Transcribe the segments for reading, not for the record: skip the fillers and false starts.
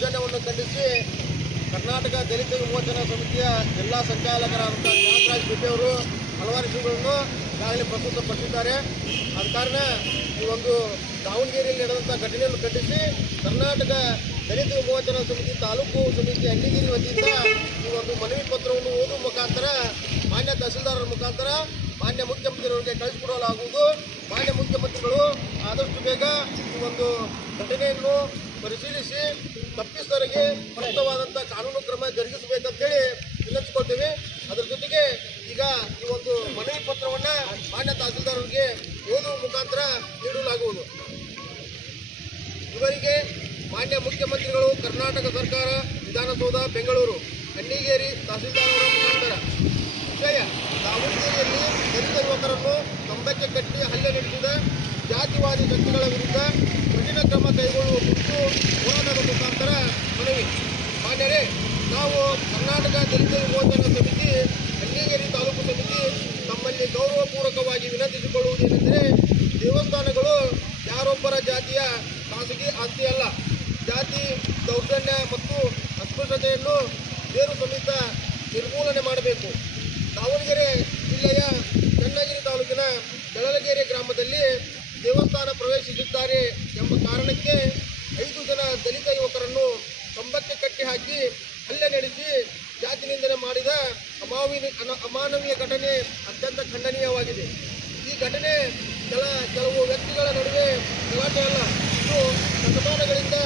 ದೌರ್ಜನ್ಯವನ್ನು ಖಂಡಿಸಿ ಕರ್ನಾಟಕ ದಲಿತ ವಿಮೋಚನಾ ಸಮಿತಿಯ ಜಿಲ್ಲಾ ಸಂಚಾಲಕರಾದಂಥ ಚಾಮರಾಜ್ ಬೆಟ್ಟೆ ಅವರು ಹಲವಾರು ವಿಷಯಗಳನ್ನು ಈಗಾಗಲೇ ಪ್ರಸ್ತುತಪಡಿಸಿದ್ದಾರೆ. ಆದ ಕಾರಣ ಈ ಒಂದು ದಾವಣಗೆರೆಯಲ್ಲಿ ನಡೆದಂಥ ಘಟನೆಯನ್ನು ಖಂಡಿಸಿ ಕರ್ನಾಟಕ ದಲಿತ ವಿಮೋಚನಾ ಸಮಿತಿ ತಾಲೂಕು ಸಮಿತಿ ಅಣ್ಣಿಗೇರಿ ವತಿಯಿಂದ ಈ ಒಂದು ಮನವಿ ಪತ್ರವನ್ನು ಓದುವ ಮುಖಾಂತರ ಮಾನ್ಯ ತಹಸೀಲ್ದಾರರ ಮುಖಾಂತರ ಮಾನ್ಯ ಮುಖ್ಯಮಂತ್ರಿಯವರಿಗೆ ಕಳಿಸಿಕೊಡಲಾಗುವುದು. ಮಾನ್ಯ ಮುಖ್ಯಮಂತ್ರಿಗಳು ಆದಷ್ಟು ಬೇಗ ಈ ಒಂದು ಘಟನೆಯನ್ನು ಪರಿಶೀಲಿಸಿ ತಪ್ಪಿತಸ್ಥರಿಗೆ ಸೂಕ್ತವಾದಂಥ ಕಾನೂನು ಕ್ರಮ ಜರುಗಿಸಬೇಕಂತೇಳಿ ವಿನಂತಿಸಿಕೊಳ್ತೇವೆ. ಅದರ ಜೊತೆಗೆ ಈಗ ಈ ಒಂದು ಮನವಿ ಪತ್ರವನ್ನು ಮಾನ್ಯ ತಹಸೀಲ್ದಾರರಿಗೆ ಓದುವ ಮುಖಾಂತರ ನೀಡಲಾಗುವುದು. ಇವರಿಗೆ ಮಾನ್ಯ ಮುಖ್ಯಮಂತ್ರಿಗಳು ಕರ್ನಾಟಕ ಸರ್ಕಾರ ವಿಧಾನಸೌಧ ಬೆಂಗಳೂರು ಅಣ್ಣಿಗೇರಿ ತಹಸೀಲ್ದಾರ್ ಅವರ ಮುಖಾಂತರ ವಿಷಯ ದಾವಣಗೆರೆಯಲ್ಲಿ ದಲಿತ ಯುವಕರನ್ನು ಕಂಬಕ್ಕೆ ಕಟ್ಟಿ ಹಲ್ಲೆ ನಡೆಸಿದ ಜಾತಿವಾದಿ ಶಕ್ತಿಗಳ ವಿರುದ್ಧ ಕಠಿಣ ಕ್ರಮ ಕೈಗೊಳ್ಳುವ ಕುರಿತು ಹೋರಾಟದ ಮುಖಾಂತರ ಮನವಿ. ಮಾನ್ಯರೇ, ನಾವು ಕರ್ನಾಟಕ ದಲಿತ ವಿಮೋಚನಾ ಸಮಿತಿ ಅಣ್ಣಿಗೇರಿ ತಾಲೂಕು ಸಮಿತಿ ತಮ್ಮಲ್ಲಿ ಗೌರವಪೂರ್ವಕವಾಗಿ ವಿನಂತಿಸಿಕೊಳ್ಳುವುದೇನೆಂದರೆ, ದೇವಸ್ಥಾನಗಳು ಯಾರೊಬ್ಬರ ಜಾತಿಯ ಖಾಸಗಿ ಆಸ್ತಿಯಲ್ಲ. ಜಾತಿ ದೌರ್ಜನ್ಯ ಮತ್ತು ಅಸ್ಪೃಶ್ಯತೆಯನ್ನು ಬೇರು ಸಮೇತ ನಿರ್ಮೂಲನೆ ಮಾಡಬೇಕು. ದಾವಣಗೆರೆ ಜಿಲ್ಲೆಯ ಚನ್ನಗಿರಿ ತಾಲೂಕಿನ ಬೆಳಲಗೆರೆ ಗ್ರಾಮದಲ್ಲಿ ದೇವಸ್ಥಾನ ಪ್ರವೇಶಿಸಿದ್ದಾರೆ ಎಂಬ ಕಾರಣಕ್ಕೆ 5 ಜನ ದಲಿತ ಯುವಕರನ್ನು ಕಂಬಕ್ಕೆ ಕಟ್ಟಿ ಹಾಕಿ ಹಲ್ಲೆ ನಡೆಸಿ ಜಾತಿ ನಿಂದನೆ ಮಾಡಿದ ಅಮಾನವೀಯ ಘಟನೆ ಅತ್ಯಂತ ಖಂಡನೀಯವಾಗಿದೆ. ಈ ಘಟನೆ ಕೆಲವು ವ್ಯಕ್ತಿಗಳ ನಡುವೆ ಗಲಾಟೆ ಅಲ್ಲ, ಇದು ಶತಮಾನಗಳಿಂದ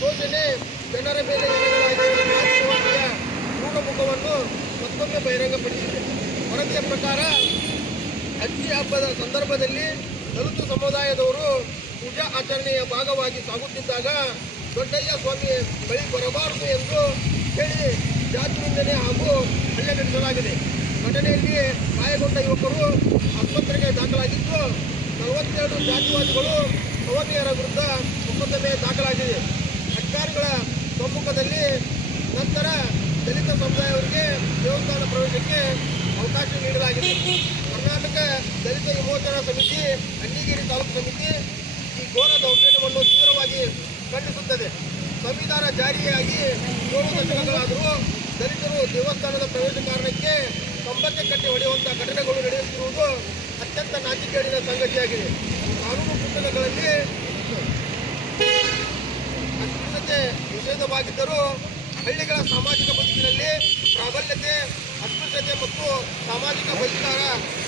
ಶೋಷಣೆ, ಜನರ ಮೇಲೆ ಜಾತಿಯ ಮೂಢಮುಖವನ್ನು ಮತ್ತೊಮ್ಮೆ ಬಹಿರಂಗಪಡಿಸಿದೆ. ವರದಿಯ ಪ್ರಕಾರ ಅಜ್ಜಿ ಹಬ್ಬದ ಸಂದರ್ಭದಲ್ಲಿ ದಲಿತ ಸಮುದಾಯದವರು ಪೂಜಾ ಆಚರಣೆಯ ಭಾಗವಾಗಿ ಸಾಗುತ್ತಿದ್ದಾಗ ದೊಡ್ಡಯ್ಯ ಸ್ವಾಮಿ ಬಳಿ ಬರಬಾರದು ಎಂದು ಹೇಳಿ ಜಾತಿ ನಿಂದನೆ ಹಾಗೂ ಹಲ್ಲೆ ನಡೆಸಲಾಗಿದೆ. ಘಟನೆಯಲ್ಲಿ ಗಾಯಗೊಂಡ ಯುವಕರು ಆಸ್ಪತ್ರೆಗೆ ದಾಖಲಾಗಿದ್ದು 42 ಜಾತಿವಾದಿಗಳು ಸವರ್ಣೀಯರ ವಿರುದ್ಧ ಮೊಕದ್ದಮೆ ದಾಖಲಾಗಿದೆ. ಅಧಿಕಾರಿಗಳ ಸಮ್ಮುಖದಲ್ಲಿ ನಂತರ ದಲಿತ ಸಮುದಾಯವರಿಗೆ ದೇವಸ್ಥಾನ ಪ್ರವೇಶಕ್ಕೆ ಅವಕಾಶ ನೀಡಲಾಗಿದೆ. ಕರ್ನಾಟಕ ದಲಿತ ವಿಮೋಚನಾ ಸಮಿತಿ ಅಣ್ಣಿಗೇರಿ ತಾಲೂಕು ಸಮಿತಿ ಈ ಘೋರ ದೌರ್ಜನ್ಯವನ್ನು ತೀವ್ರವಾಗಿ ಖಂಡಿಸುತ್ತದೆ. ಸಂವಿಧಾನ ಜಾರಿಯಾಗಿ 7 ದಶಕಗಳಾದರೂ ದಲಿತರು ದೇವಸ್ಥಾನದ ಪ್ರವೇಶ ಕಾರಣಕ್ಕೆ ಕಂಬಕ್ಕೆ ಕಟ್ಟಿ ಹೊಡೆಯುವಂಥ ಘಟನೆಗಳು ನಡೆಯುತ್ತಿರುವುದು ಅತ್ಯಂತ ನಾಚಿಕೆಗೇಡಿನ ಸಂಗತಿಯಾಗಿದೆ. ಕಾನೂನು ಪುಸ್ತಕಗಳಲ್ಲಿ ಅಸ್ಪೃಶ್ಯತೆ ನಿಷೇಧವಾಗಿದ್ದರೂ ಹಳ್ಳಿಗಳ ಸಾಮಾಜಿಕ ಬದುಕಿನಲ್ಲಿ ಪ್ರಾಬಲ್ಯತೆ, ಅಸ್ಪೃಶ್ಯತೆ ಮತ್ತು ಸಾಮಾಜಿಕ ಬಹಿಷ್ಕಾರ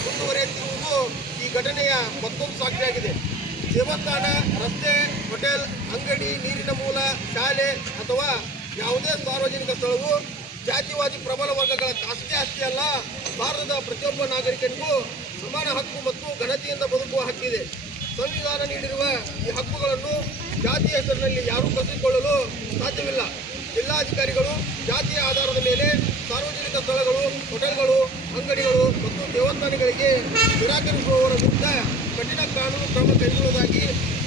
ಮುಂದುವರಿಯುತ್ತಿರುವುದು ಈ ಘಟನೆಯ ಮತ್ತೊಂದು ಸಾಕ್ಷಿಯಾಗಿದೆ. ದೇವಸ್ಥಾನ, ರಸ್ತೆ, ಹೋಟೆಲ್, ಅಂಗಡಿ, ನೀರಿನ ಮೂಲ, ಶಾಲೆ ಅಥವಾ ಯಾವುದೇ ಸಾರ್ವಜನಿಕ ಸ್ಥಳವು ಜಾತಿವಾದಿ ಪ್ರಬಲ ವರ್ಗಗಳ ಖಾಸಗಿ ಆಸ್ತಿ ಅಲ್ಲ. ಭಾರತದ ಪ್ರತಿಯೊಬ್ಬ ನಾಗರಿಕನಿಗೂ ಸಮಾನ ಹಕ್ಕು ಮತ್ತು ಘನತೆಯಿಂದ ಬದುಕುವ ಹಕ್ಕಿದೆ. ಸಂವಿಧಾನ ನೀಡಿರುವ ಈ ಹಕ್ಕುಗಳನ್ನು ಜಾತಿಯ ಹೆಸರಿನಲ್ಲಿ ಯಾರೂ ಕಸಿದುಕೊಳ್ಳಲು ಸಾಧ್ಯವಿಲ್ಲ. ಜಿಲ್ಲಾಧಿಕಾರಿಗಳು ಜಾತಿಯ ಆಧಾರದ ಮೇಲೆ ಸಾರ್ವಜನಿಕ ಸ್ಥಳಗಳು, ಹೋಟೆಲ್ಗಳು, ಅಂಗಡಿಗಳು ಮತ್ತು ದೇವಸ್ಥಾನಗಳಿಗೆ ನಿರಾಕರಿಸುವವರ ವಿರುದ್ಧ ಕಠಿಣ ಕಾನೂನು ಕ್ರಮ ಕೈಗೊಳ್ಳುವುದಾಗಿ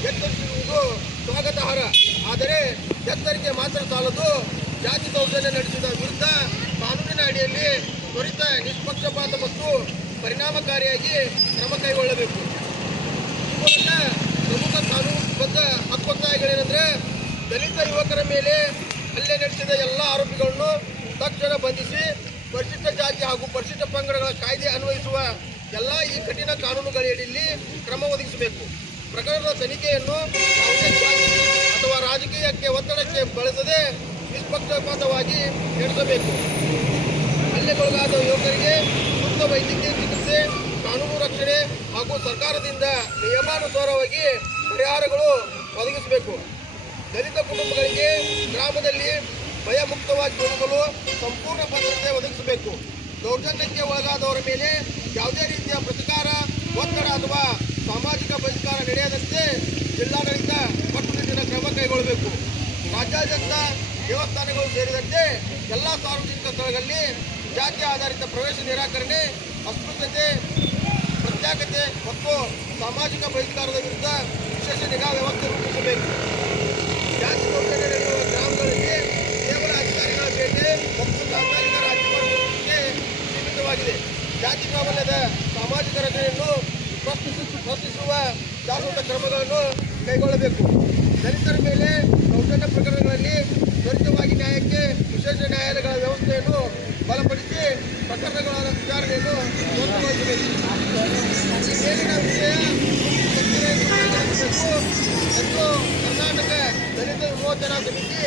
ಎಚ್ಚರಿಸಿರುವುದು ಸ್ವಾಗತಾರ್ಹ. ಆದರೆ ಎಚ್ಚರಿಕೆ ಮಾತ್ರ ಸಾಲದು, ಜಾತಿ ದೌರ್ಜನ್ಯ ನಡೆಸಿದ ವಿರುದ್ಧ ಕಾನೂನಿನ ಅಡಿಯಲ್ಲಿ ತ್ವರಿತ, ನಿಷ್ಪಕ್ಷಪಾತ ಮತ್ತು ಪರಿಣಾಮಕಾರಿಯಾಗಿ ಕ್ರಮ ಕೈಗೊಳ್ಳಬೇಕು. ಈ ಮೂಲಕ ಪ್ರಮುಖ ಕಾನೂನುಬದ್ಧ ಹಕ್ಕೊತ್ತಾಯಗಳೇನೆಂದರೆ, ದಲಿತ ಯುವಕರ ಮೇಲೆ ಹಲ್ಲೆ ನಡೆಸಿದ ಎಲ್ಲ ಆರೋಪಿಗಳನ್ನು ತಕ್ಷಣ ಬಂಧಿಸಿ ಪರಿಶಿಷ್ಟ ಜಾತಿ ಹಾಗೂ ಪರಿಶಿಷ್ಟ ಪಂಗಡಗಳ ಕಾಯ್ದೆ ಅನ್ವಯಿಸುವ ಎಲ್ಲ ಈ ಕಠಿಣ ಕಾನೂನುಗಳಡಿಯಲ್ಲಿ ಕ್ರಮ ಒದಗಿಸಬೇಕು. ಪ್ರಕರಣದ ತನಿಖೆಯನ್ನು ಯಾವುದೇ ಜಾತಿ ಅಥವಾ ರಾಜಕೀಯಕ್ಕೆ ಒತ್ತಡಕ್ಕೆ ಬಳಸದೆ ನಿಷ್ಪಕ್ಷಪಾತವಾಗಿ ನಡೆಸಬೇಕು. ಹಲ್ಲೆಗೊಳಗಾದ ಯುವಕರಿಗೆ ಸೂಕ್ತ ವೈದ್ಯಕೀಯ ಚಿಕಿತ್ಸೆ, ಕಾನೂನು ರಕ್ಷಣೆ ಹಾಗೂ ಸರ್ಕಾರದಿಂದ ನಿಯಮಾನುಸಾರವಾಗಿ ಪರಿಹಾರಗಳು ಒದಗಿಸಬೇಕು. ದಲಿತ ಕುಟುಂಬಗಳಿಗೆ ಗ್ರಾಮದಲ್ಲಿ ಭಯಮುಕ್ತವಾಗಿ ಬದುಕಲು ಸಂಪೂರ್ಣ ಭದ್ರತೆ ಒದಗಿಸಬೇಕು. ದೌರ್ಜನ್ಯಕ್ಕೆ ಒಳಗಾದವರ ಮೇಲೆ ಯಾವುದೇ ರೀತಿಯ ಪ್ರತಿಕಾರ, ಒತ್ತಡ ಅಥವಾ ಸಾಮಾಜಿಕ ಬಹಿಷ್ಕಾರ ನಡೆಯದಂತೆ ಜಿಲ್ಲಾಡಳಿತ ಕಟ್ಟುನಿಟ್ಟಿನ ಕ್ರಮ ಕೈಗೊಳ್ಳಬೇಕು. ರಾಜ್ಯಾದ್ಯಂತ ದೇವಸ್ಥಾನಗಳು ಸೇರಿದಂತೆ ಎಲ್ಲ ಸಾರ್ವಜನಿಕ ಸ್ಥಳಗಳಲ್ಲಿ ಜಾತಿ ಆಧಾರಿತ ಪ್ರವೇಶ ನಿರಾಕರಣೆ, ಅಸ್ಪೃಶ್ಯತೆ, ಪ್ರತ್ಯೇಕತೆ ಮತ್ತು ಸಾಮಾಜಿಕ ಬಹಿಷ್ಕಾರದ ವಿರುದ್ಧ ವಿಶೇಷ ನಿಗಾ ವ್ಯವಸ್ಥೆ ರೂಪಿಸಬೇಕು. ಜಾತಿ ದೌರ್ಜನ್ಯ ನಡೆಯುವ ಗ್ರಾಮಗಳಲ್ಲಿ ಕೇವಲ ಅಧಿಕಾರಿಗಳ ಭೇಟಿ ಮತ್ತು ತಾತ್ಕಾಲಿಕ ರಾಜಕಾರಣಕ್ಕೆ ಸೀಮಿತವಾಗಿದೆ. ಜಾತಿ ಪ್ರಾಬಲ್ಯದ ಸಾಮಾಜಿಕ ರಚನೆಯನ್ನು ಪ್ರಶ್ನಿಸುವ ಶಾಶ್ವತ ಕ್ರಮಗಳನ್ನು ಕೈಗೊಳ್ಳಬೇಕು. ದಲಿತರ ಮೇಲೆ ದೌರ್ಜನ್ಯ ಪ್ರಕರಣಗಳಲ್ಲಿ ತ್ವರಿತವಾಗಿ ನ್ಯಾಯಕ್ಕೆ ವಿಶೇಷ ನ್ಯಾಯಾಲಯಗಳ ವ್ಯವಸ್ಥೆಯನ್ನು ಬಲಪಡಿಸಿ ಪ್ರಕರಣಗಳ ವಿಚಾರಣೆಯನ್ನು ತ್ವರಿತಗೊಳಿಸಬೇಕು. ಈ ಮೇಲಿನ ವಿಷಯ ಎಂದು ಕರ್ನಾಟಕ ದಲಿತ ವಿಮೋಚನಾ ಸಮಿತಿ